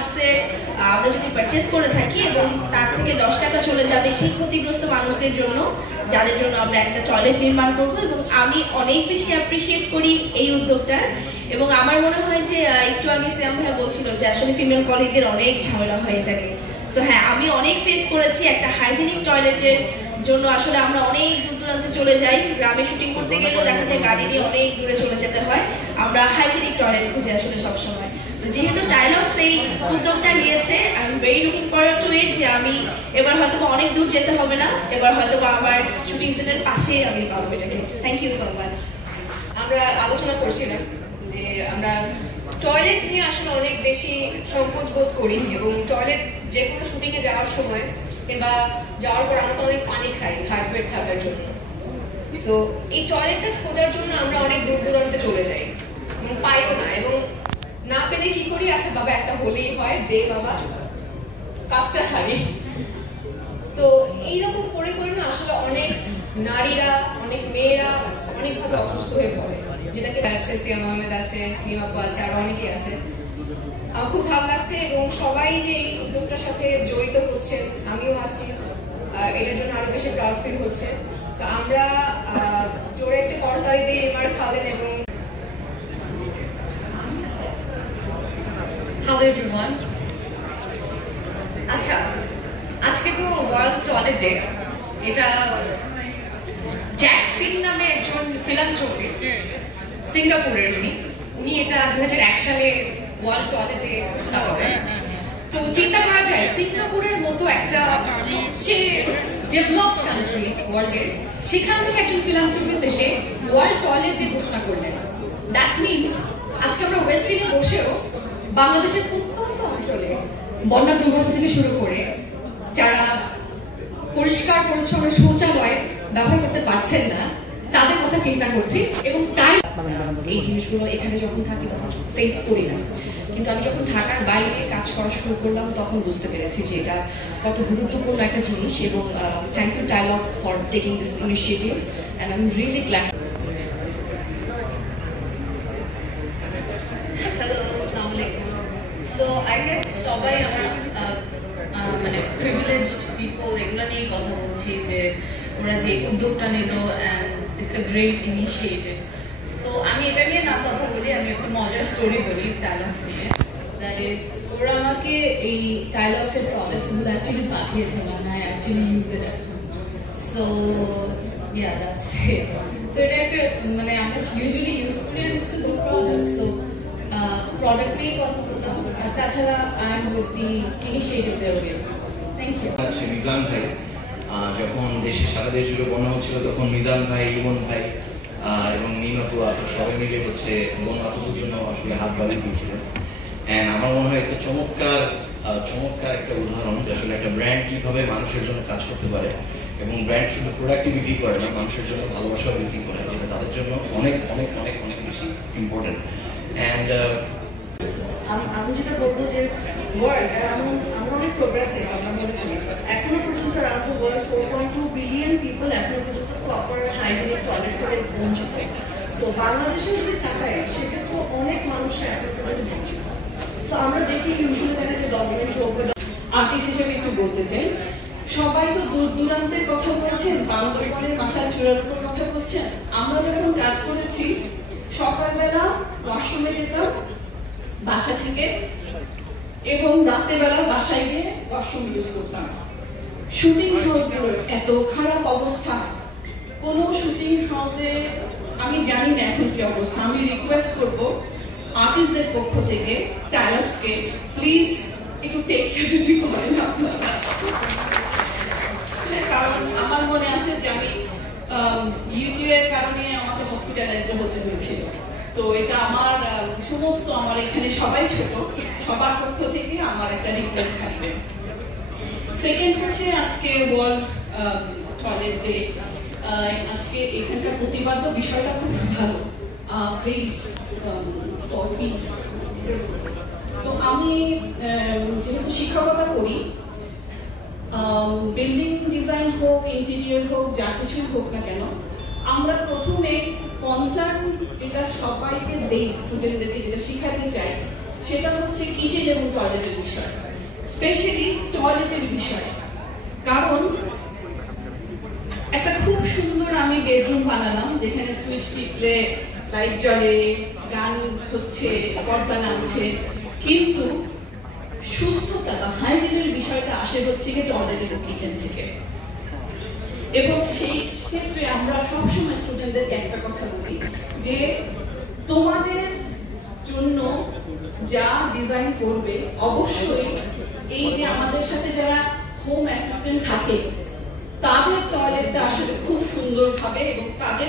টাইলক্সের আমরা যদি পারচেস করে থাকি এবং তার থেকে 10 টাকা চলে যাবে সেই ক্ষতিগ্রস্ত মানুষদের জন্য, যাদের জন্য আমরা একটা টয়লেট নির্মাণ করব। এবং আমি অনেক বেশি অ্যাপ্রিসিয়েট করি এই উদ্যোগটার। এবং আমার মনে হয় যে একটু আগে সিয়াম ভাইয়া বলছিল যে আসলে ফিমেল কলিগদের অনেক ঝামেলা হয় এটা নিয়ে। সো হ্যাঁ, আমি অনেক ফেস করেছি একটা হাইজেনিক টয়লেটের জন্য। আসলে আমরা অনেক দূর দূরান্তে চলে যাই, গ্রামে শুটিং করতে গেলেও দেখা যায় গাড়ি নিয়ে অনেক দূরে চলে যেতে হয়, আমরা হাইজেনিক টয়লেট খুঁজে আসলে সবসময়। তো যেহেতু টাইলক্স এই উদ্যোগটা নিয়েছে, I am very looking forward to it, যে আমি এবার হয়তো অনেক দূর যেতে হবে না, এবার হয়তো আমার শুটিং সেটের পাশেই আমি পাবো এটাকে। Thank you so much. আমরা আলোচনা করছিলাম যে আমরা টয়লেট নিয়ে আসলে অনেক বেশি সংকোচ বোধ করি, এবং টয়লেট যে কোনো শুটিংয়ে যাওয়ার সময় কিংবা যাওয়ার পর আমরা তো অনেক পানি খাই হাইড্রেট থাকার জন্য। সো এই টয়লেটটা খোঁজার জন্য আমরা অনেক দূর দূরান্তে চলে যাই এবং পাইও না, এবং না পেলে কি করি, আচ্ছা বাবা একটা হলেই হয়, দে বাবা কাজটা সারি। তো এইরকম করে করে না আসলে অনেক নারীরা, অনেক মেয়েরা অনেকভাবে অসুস্থ হয়ে পড়ে, যেটাকে আছে সিয়াম আহমেদ আছে, নিমাপু আছে, আর অনেকেই আছে। আমার খুব ভালো লাগছে এবং সবাই যে এই উদ্যোগটার সাথে জড়িত হচ্ছে, আমিও আছি, এটার জন্য আরো বেশি প্রাউড ফিল হচ্ছে। তো আমরা জোরে একটা করতালি দিয়ে রিমার খালেন। এবং হ্যালো এভরিওয়ান। আচ্ছা, আজকে তো ওয়ার্ল্ড টয়লেট ডে। এটা জ্যাক সিং নামে একজন ফিলান্থ্রপিস্ট, সিঙ্গাপুরের উনি এটা 2001 সালে ওয়ার্ল্ড টয়লেট ডে ঘোষণা করেন। তো চিন্তা করা যায়, সিঙ্গাপুরের মতো একটা সবচেয়ে ডেভেলপড কান্ট্রি ওয়ার্ল্ডের, সেখান থেকে একজন ফিলান্থ্রপিস্ট এসে ওয়ার্ল্ড টয়লেট ডে ঘোষণা করলেন। দ্যাট মিনস আজকে আমরা ওয়েস্ট ইন্ডিজে বসেও বাংলাদেশের প্রত্যন্ত অঞ্চলে বন্যা দুর্গত থেকে শুরু করে যারা পরিষ্কার পরিচ্ছন্ন শৌচালয় ব্যবহার করতে পারছেন না, তাদের কথা চিন্তা করছি। এবং তাই এই জিনিসগুলো এখানে যখন থাকি তখন ফেস করি না, কিন্তু আমি যখন ঢাকার বাইরে কাজ করা শুরু করলাম তখন বুঝতে পেরেছি যে এটা কত গুরুত্বপূর্ণ একটা জিনিস। এবং thank you Tilex for taking this initiative and I am really glad. Hello, আসসালামু আলাইকুম। সো আই গেস সবাই আমরা মানে প্রিভিলেজড পিপল এগুলো নিয়ে কথা বলছি, যে ওরা যে উদ্যোগটা নিল and it's a great initiative. So আমি এটা নিয়ে না কথা বলি, আমি একটা মজার স্টোরি বলি টাইলক্স নিয়ে। দ্যাট ইজ, ওরা আমাকে এই টাইলক্সের প্রোডাক্টসগুলো অ্যাকচুয়ালি পাঠিয়েছিল, and I actually use it at home. So yeah, that's it. So এটা একটা মানে আমরা ইউজুয়ালি ইউজ করি, and it's a good product. So product নিয়ে কথা বললাম, আর তাছাড়া I am with the initiative they were given. Thank you. Mizan ভাই যখন দেশে সারা দেশ জুড়ে বন্যা হচ্ছিল, তখন মিজান ভাই, ইমন ভাই এবং নিমাপু সবাই মিলে হচ্ছে বন্যা আতঙ্কের জন্য আসলে হাত বাড়িয়ে দিয়েছিলেন। অ্যান্ড আমার মনে হয় চমৎকার একটা উদাহরণ যে আসলে একটা ব্র্যান্ড কিভাবে মানুষের জন্য কাজ করতে পারে, এবং ব্র্যান্ড শুধু প্রোডাক্টই বিক্রি করে না, মানুষের জন্য ভালোবাসাও বিক্রি করে, যেটা তাদের জন্য অনেক অনেক অনেক অনেক বেশি ইম্পর্টেন্ট। অ্যান্ড আমি যেটা বলবো যে ওয়ার্ল্ড আমরা অনেক প্রোগ্রেসিভ, আমরা মনে করি এখনো পর্যন্ত around the world 4.2 billion people এখনো পর্যন্ত প্রপার হাইজেনিক টয়লেট করে বঞ্চিত। সো বাংলাদেশে যদি তাকায় সেক্ষেত্রে অনেক মানুষ এখনো পর্যন্ত বঞ্চিত। সো আমরা দেখি ইউজুয়ালি দেখা যায় গভর্নমেন্ট হোক, আর্টিস্ট হিসেবে একটু বলতে চাই, সবাই তো দূর দূরান্তের কথা বলছেন, বাংলাদেশের মাথার চূড়ার উপর কথা বলছেন। আমরা যখন কাজ করেছি সকালবেলা ওয়াশরুমে যেতাম বাসা থেকে, এবং রাতের বেলা বাসায় গিয়ে ওয়াশরুম ইউজ করতাম। শুটিং হাউসগুলোর এত খারাপ অবস্থা, কোনো শুটিং হাউসে আমি জানি না এখন কি অবস্থা। আমি রিকোয়েস্ট করবো আর্টিস্টদের পক্ষ থেকে টাইলক্সকে, প্লিজ একটু টেক কেয়ার যদি করেন আপনারা, কারণ আমার মনে আছে যে আমি ইউটিউবের কারণে আমাকে হসপিটালাইজড হতে হয়েছিল। তো এটা আমার সমস্ত, আমার এখানে সবাই ছোট, সবার পক্ষ থেকে আমার একটা রিকোয়েস্ট থাকবে। সেকেন্ড হচ্ছে আজকে ওয়ার্ল্ড টয়লেট ডে, আজকে এখানকার প্রতিবাদ্য বিষয়টা খুব ভালো, প্লিজ ফর পিস। তো আমি যেহেতু শিক্ষকতা করি, বিল্ডিং ডিজাইন হোক, ইন্টেরিয়র হোক, যা কিছুই হোক না কেন, আমরা প্রথমে কনসার্ন যেটা সবাইকে দেই, স্টুডেন্টদেরকে যেটা শিখাতে চাই, সেটা হচ্ছে কিচেন এবং টয়লেটের বিষয়, স্পেশালি টয়লেটের বিষয়। কারণ একটা খুব সুন্দর আমি বেডরুম বানালাম যেখানে সুইচ টিপলে লাইট জ্বলে, গান হচ্ছে, পর্দা নামছে, কিন্তু সুস্থতা বা হাইজিনের বিষয়টা আসে হচ্ছে কি টয়লেট এবং কিচেন থেকে। এবং সেই ক্ষেত্রে আমরা সবসময় স্টুডেন্টদেরকে একটা কথা বলি যে তোমাদের জন্য যা ডিজাইন করবে অবশ্যই এই যে আমাদের সাথে যারা হোম অ্যাসিস্ট্যান্ট থাকে তাদের টয়লেটটা আসলে খুব সুন্দরভাবে এবং তাদের